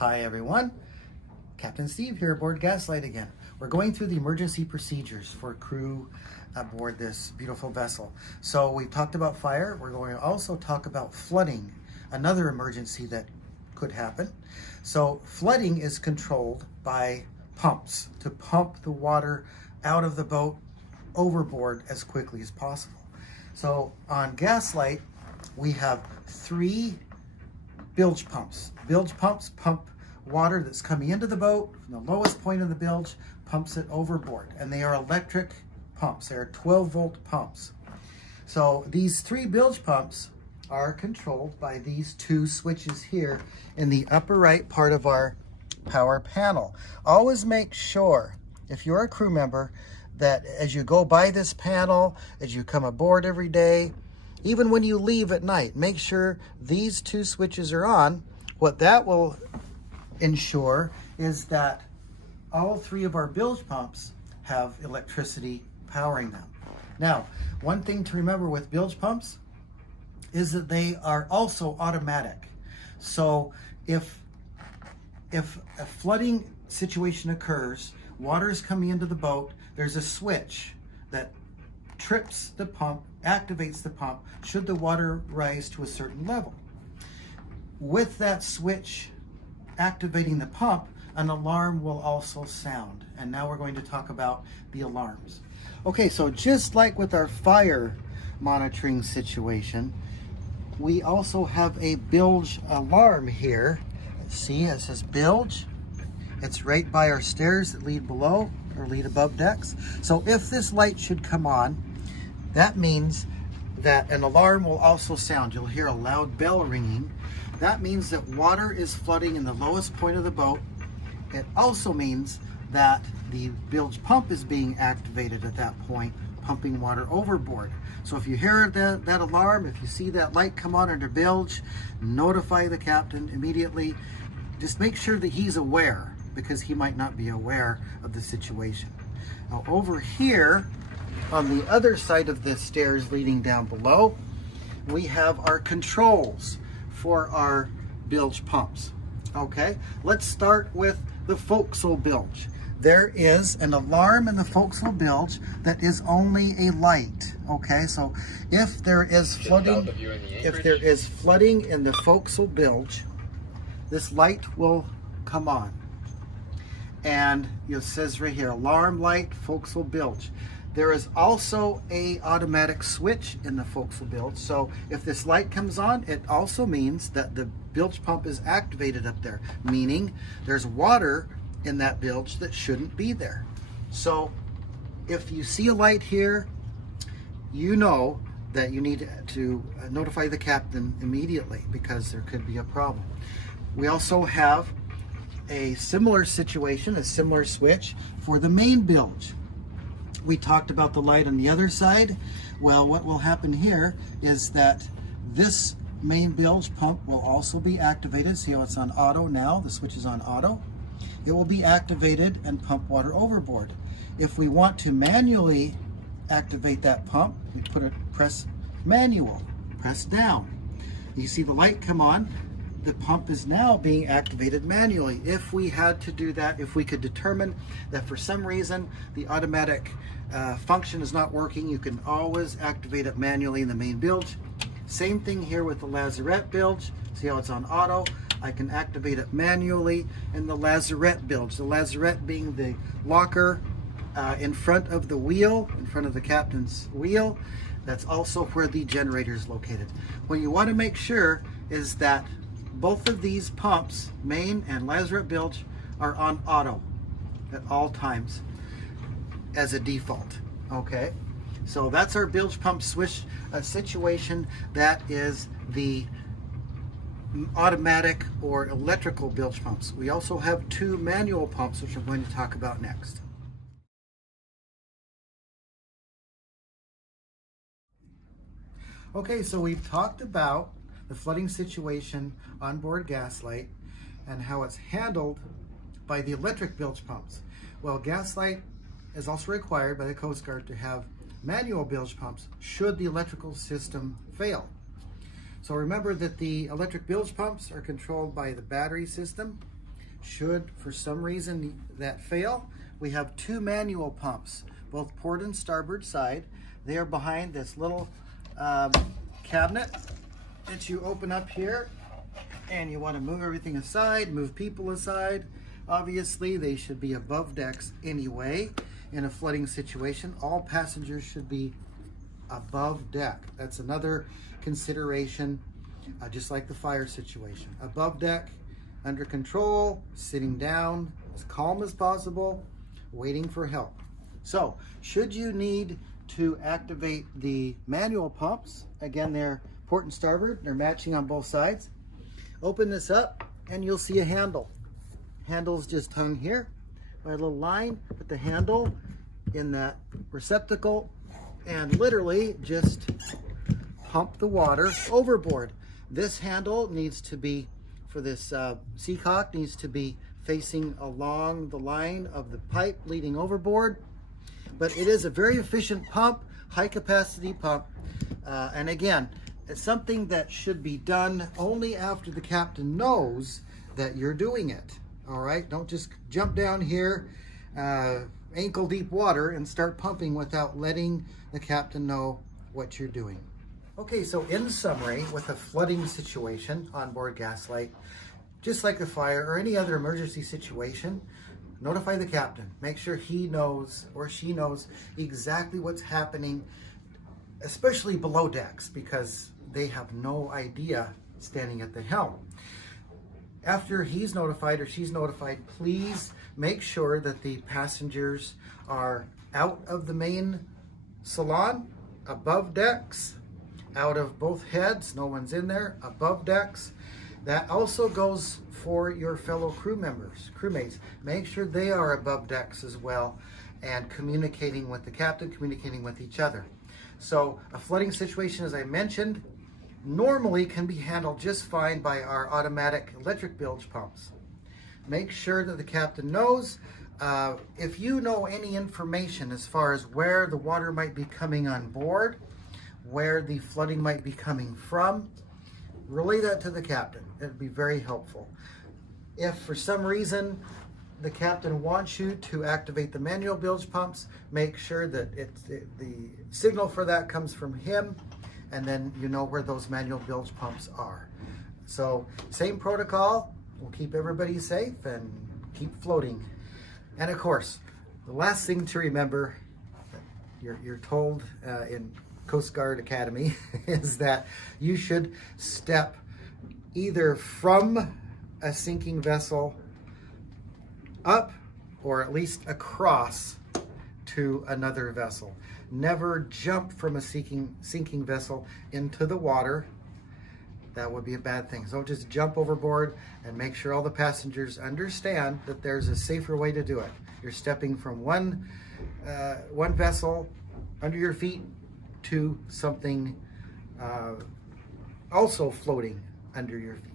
Hi everyone, Captain Steve here aboard Gaslight again. We're going through the emergency procedures for crew aboard this beautiful vessel. So we talked about fire, we're going to also talk about flooding, another emergency that could happen. So flooding is controlled by pumps to pump the water out of the boat overboard as quickly as possible. So on Gaslight, we have three bilge pumps. Bilge pumps pump water that's coming into the boat from the lowest point of the bilge, pumps it overboard. And they are electric pumps. They are 12-volt pumps. So these three bilge pumps are controlled by these two switches here in the upper right part of our power panel. Always make sure, if you're a crew member, that as you go by this panel, as you come aboard every day, even when you leave at night, make sure these two switches are on. What that will ensure is that all three of our bilge pumps have electricity powering them. Now, one thing to remember with bilge pumps is that they are also automatic. So if a flooding situation occurs, water is coming into the boat, there's a switch that trips the pump, activates the pump, should the water rise to a certain level. With that switch activating the pump, an alarm will also sound. And now we're going to talk about the alarms. Okay, so just like with our fire monitoring situation, we also have a bilge alarm here. See, it says bilge. It's right by our stairs that lead below or lead above decks. So if this light should come on, that means that an alarm will also sound. You'll hear a loud bell ringing. That means that water is flooding in the lowest point of the boat. It also means that the bilge pump is being activated at that point, pumping water overboard. So if you hear that alarm, if you see that light come on under bilge, notify the captain immediately. Just make sure that he's aware, because he might not be aware of the situation. Now over here, on the other side of the stairs leading down below, we have our controls for our bilge pumps. Okay, let's start with the forecastle bilge. There is an alarm in the forecastle bilge that is only a light. Okay, so if there is flooding, in the forecastle bilge, this light will come on. And it says right here, alarm light, forecastle bilge. There is also a automatic switch in the forecastle bilge. So if this light comes on, it also means that the bilge pump is activated up there, meaning there's water in that bilge that shouldn't be there. So if you see a light here, you know that you need to notify the captain immediately, because there could be a problem. We also have a similar situation, a similar switch for the main bilge. We talked about the light on the other side. Well, what will happen here is that this main bilge pump will also be activated. See how it's on auto now? The switch is on auto. It will be activated and pump water overboard. If we want to manually activate that pump, we press manual, press down. You see the light come on. The pump is now being activated manually. If we had to do that, if we could determine that for some reason the automatic function is not working, you can always activate it manually in the main bilge. Same thing here with the lazarette bilge. See how it's on auto? I can activate it manually in the lazarette bilge. The lazarette being the locker in front of the wheel, in front of the captain's wheel. That's also where the generator is located. What you want to make sure is that both of these pumps, main and lazarette bilge, are on auto at all times as a default. Okay, so that's our bilge pump switch situation. That is the automatic or electrical bilge pumps. We also have two manual pumps, which I'm going to talk about next. Okay, so we've talked about the flooding situation on board Gaslight and how it's handled by the electric bilge pumps. Well, Gaslight is also required by the Coast Guard to have manual bilge pumps should the electrical system fail. So remember that the electric bilge pumps are controlled by the battery system, Should for some reason that fail, we have two manual pumps, both port and starboard side. They are behind this little cabinet that you open up here, and you want to move everything aside, move people aside. Obviously, they should be above decks anyway. In a flooding situation, all passengers should be above deck. That's another consideration, just like the fire situation. Above deck, under control, sitting down, as calm as possible, waiting for help. So, should you need to activate the manual pumps, again, they're port and starboard, they're matching on both sides. Open this up and you'll see a handle. Handle's just hung here by a little line. Put the handle in that receptacle and literally just pump the water overboard. This handle needs to be, for this seacock, needs to be facing along the line of the pipe leading overboard. But it is a very efficient pump, high capacity pump. And again, it's something that should be done only after the captain knows that you're doing it. All right, don't just jump down here, ankle deep water, and start pumping without letting the captain know what you're doing. Okay, so in summary, with a flooding situation on board Gaslight, just like a fire or any other emergency situation, notify the captain. Make sure he knows or she knows exactly what's happening, especially below decks, because they have no idea standing at the helm. After he's notified or she's notified, please make sure that the passengers are out of the main salon, above decks, out of both heads, no one's in there, above decks. That also goes for your fellow crew members, crewmates. Make sure they are above decks as well and communicating with the captain, communicating with each other. So a flooding situation, as I mentioned, normally can be handled just fine by our automatic electric bilge pumps. Make sure that the captain knows. If you know any information as far as where the water might be coming on board, where the flooding might be coming from, relay that to the captain. It'd be very helpful. If for some reason the captain wants you to activate the manual bilge pumps, make sure that the signal for that comes from him, and then you know where those manual bilge pumps are. So same protocol, we'll keep everybody safe and keep floating. And of course, the last thing to remember, you're told in Coast Guard Academy, is that you should step either from a sinking vessel up or at least across to another vessel. Never jump from a sinking vessel into the water. That would be a bad thing. So just jump overboard and make sure all the passengers understand that there's a safer way to do it. You're stepping from one vessel under your feet to something also floating under your feet.